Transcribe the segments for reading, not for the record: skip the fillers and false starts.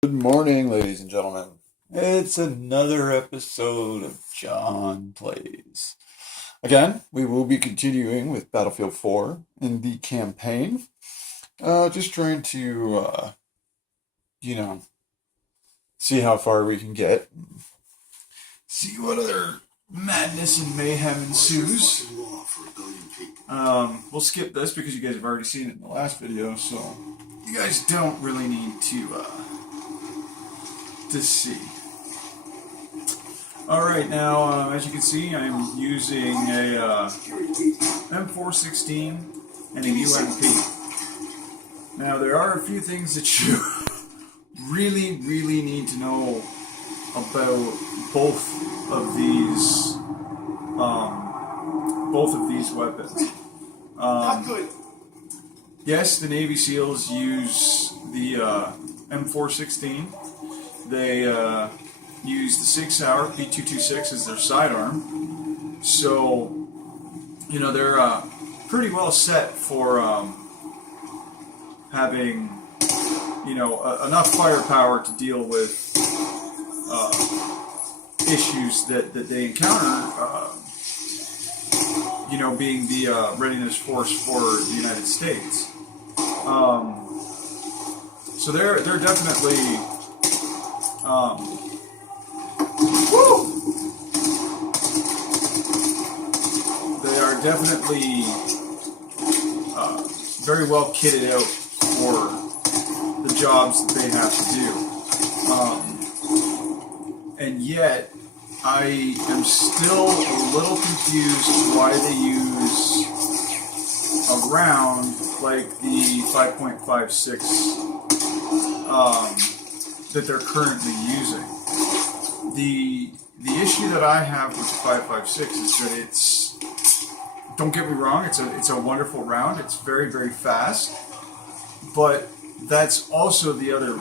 Good morning, ladies and gentlemen. It's another episode of Jon Plays. Again, we will be continuing with Battlefield 4 in the campaign. Just trying to, you know, see how far we can get. See what other madness and mayhem ensues. We'll skip this because you guys have already seen it in the last video, so you guys don't really need to see. Alright, now, as you can see, I'm using a M416 and a UMP. Now, there are a few things that you really need to know about both of these weapons. Not good. Yes, the Navy SEALs use the M416. They use the 6 Hour P226 as their sidearm. So, you know, they're pretty well set for having, you know, enough firepower to deal with issues that they encounter, you know, being the readiness force for the United States. So they're definitely they are definitely very well kitted out for the jobs that they have to do. And yet, I am still a little confused why they use a round like the 5.56 that they're currently using. The issue that I have with the 5.56 is that it's, don't get me wrong, it's a wonderful round. It's very fast, but that's also the other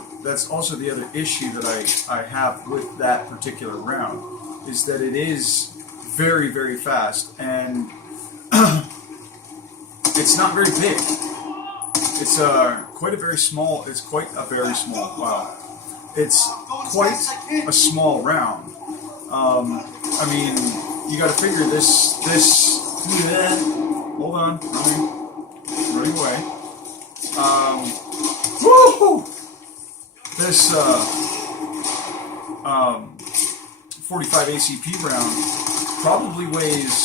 issue that I have with that particular round, is that it is very fast, and it's not very big. It's quite a very small. Wow. It's quite a small round. I mean, you got to figure this. Hold on, running away. Woo! This 45 ACP round probably weighs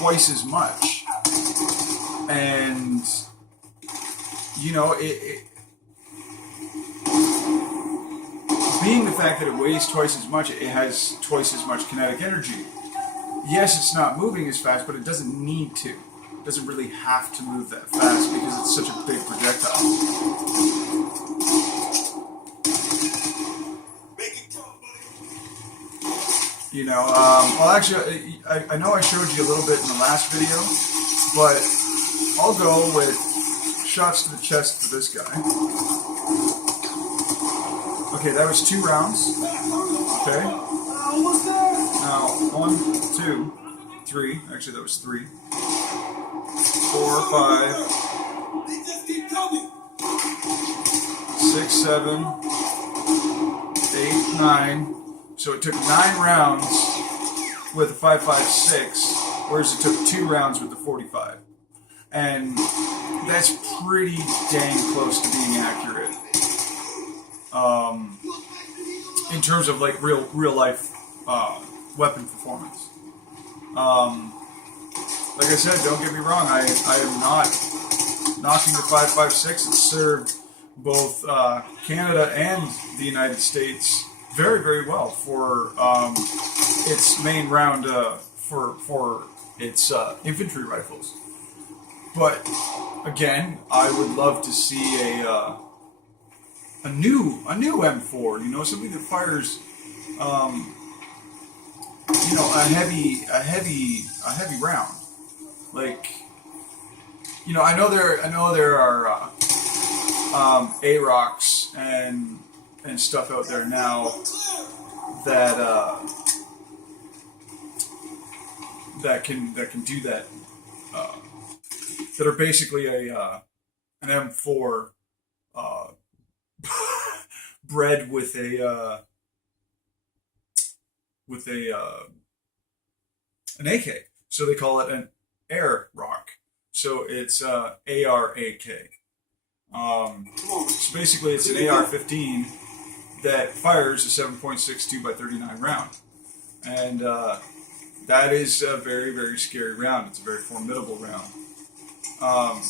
twice as much, and you know, it being the fact that it weighs twice as much, it has twice as much kinetic energy. Yes, it's not moving as fast, but it doesn't need to. It doesn't really have to move that fast because it's such a big projectile. You know, well, actually, I know I showed you a little bit in the last video, but I'll go with shots to the chest for this guy. Okay, that was 2 rounds. Okay. Now, 1, 2, 3. Actually, that was 3. 4, 5, 6, 7, 8, 9. So it took 9 rounds with the 5.56, whereas it took 2 rounds with the 45. And that's pretty dang close to being accurate. In terms of like real life weapon performance. Like I said, don't get me wrong, I am not knocking the 5.56. It served both Canada and the United States very well for its main round for its infantry rifles. But again, I would love to see a new M4. You know, something that fires you know, a heavy round. Like, you know, I know there are AROCs and stuff out there now that that can do that. That are basically an M4 bred with a an AK, so they call it an air rock. So it's ARAK. So basically, it's an AR-15 that fires a 7.62 by 39 round, and that is a very, very scary round. It's a very formidable round. Um,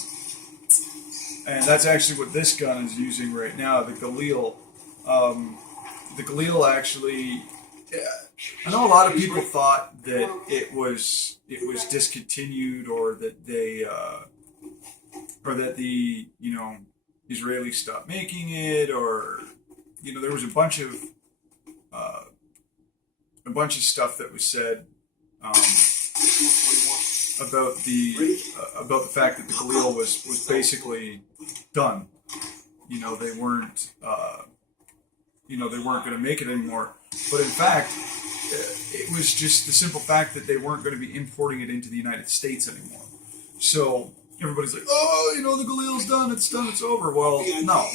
and that's actually what this gun is using right now, the Galil. The Galil actually, I know a lot of people thought that it was discontinued, or that the Israelis stopped making it, or there was uh, a bunch of stuff that was said um, about the fact that the Galil was basically done. They weren't they weren't going to make it anymore. But in fact, it was just the simple fact that they weren't going to be importing it into the United States anymore. So everybody's like, oh, the Galil's done. It's done. It's over. Well, no,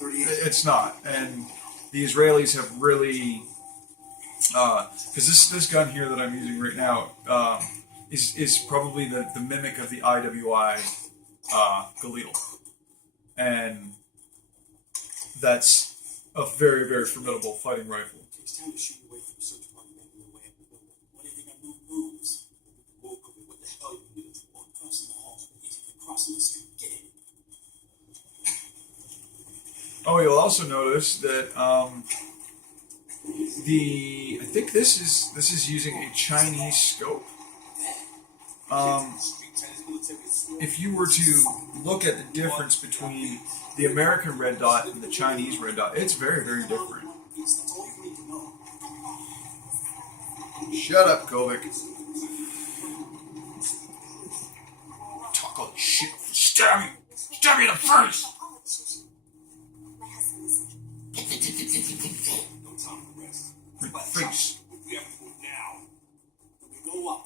it's not. And the Israelis have really, because this gun here that I'm using right now is probably the mimic of the IWI Galil, and that's a very, very formidable fighting rifle. It's time to shoot away from the search party making their way up the building. What do you think I moves? What the hell you do? Walk across the hall. Easy for crossing the street. Get in. Oh, you'll also notice that I think this is using a Chinese scope. If you were to look at the difference between the American red dot and the Chinese red dot, it's very, very different. Shut up, Kovic. Talk all this shit. Stab me! Stab me in the face! My face. We have to move now. We go up.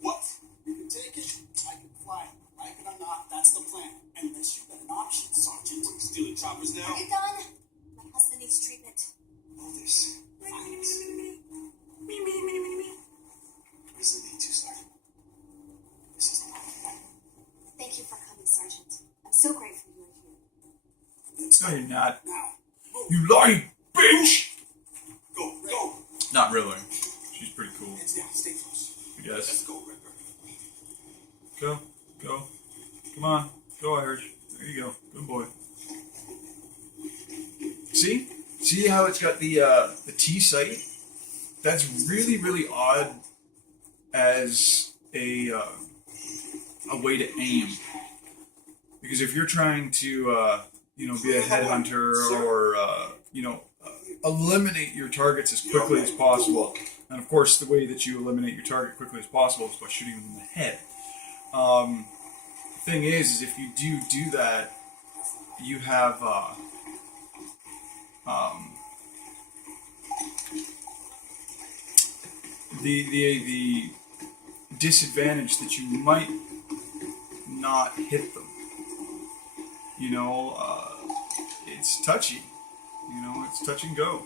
What? You can take it. I can fly. Like it or not, that's the plan. Unless you've got an option, Sergeant. We're stealing choppers now. Are you done? My husband needs treatment. All this. Violence. Reason need to, Sergeant. This is not okay. Thank you for coming, Sergeant. I'm so grateful you're here. No, you're not. Now. Move. You lying bitch! Go. Not really. She's pretty cool, Hands down. Stay close. I guess. Let's go, Red. Go. Come on. Go, Irish. There you go. Good boy. See how it's got the T sight? That's really, really odd as a way to aim. Because if you're trying to be a headhunter, or eliminate your targets as quickly as possible, and of course the way that you eliminate your target quickly as possible is by shooting them in the head. The thing is if you do that, you have the disadvantage that you might not hit them. It's touchy. It's touch and go.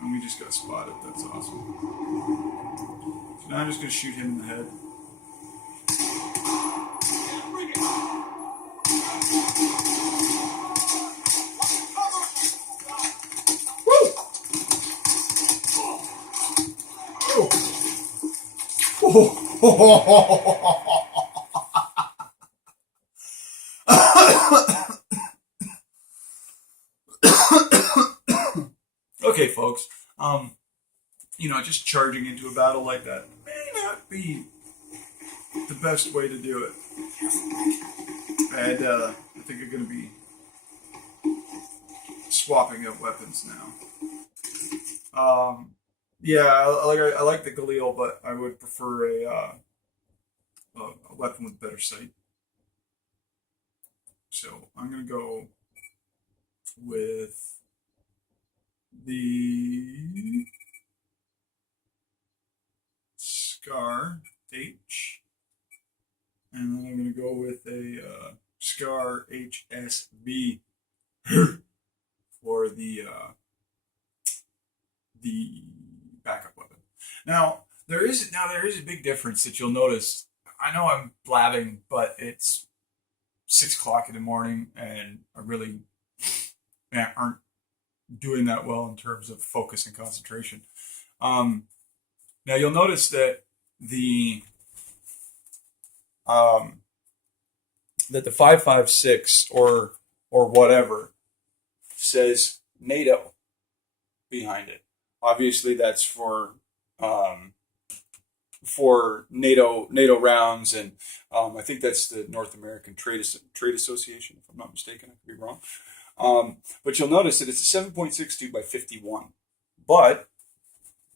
And we just got spotted. That's awesome. So now I'm just going to shoot him in the head. Okay, folks. Just charging into a battle like that may not be the best way to do it. And I think I'm going to be swapping up weapons now. I like the Galil, but I would prefer a weapon with better sight. So I'm going to go with the Scar H, and then I'm going to go with a Scar HSB. for the backup weapon. Now there is a big difference that you'll notice. I know I'm blabbing, but it's 6 o'clock in the morning, and I really aren't doing that well in terms of focus and concentration. Now you'll notice that the 5.56 or whatever says NATO behind it. Obviously, that's for NATO rounds, and I think that's the North American Trade Association, if I'm not mistaken. I could be wrong. But you'll notice that it's a 7.62 by 51. But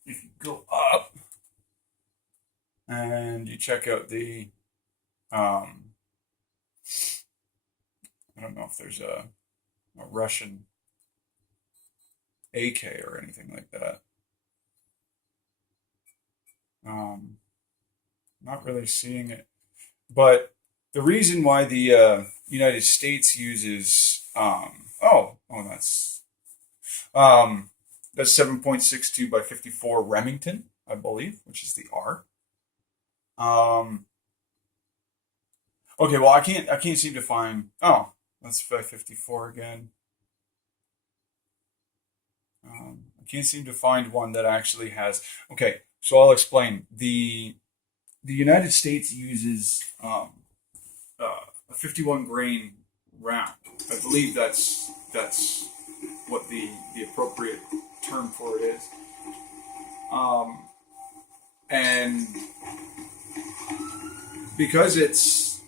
if you go up and you check out the, I don't know if there's a Russian AK or anything like that. Not really seeing it. But the reason why the United States uses that's 7.62 by 54 Remington, I believe, which is the R. Okay, well I can't seem to find. Oh, that's by 54 again. I can't seem to find one that actually has. Okay, so I'll explain. The United States uses a 51 grain round. I believe that's what the appropriate term for it is. And because it's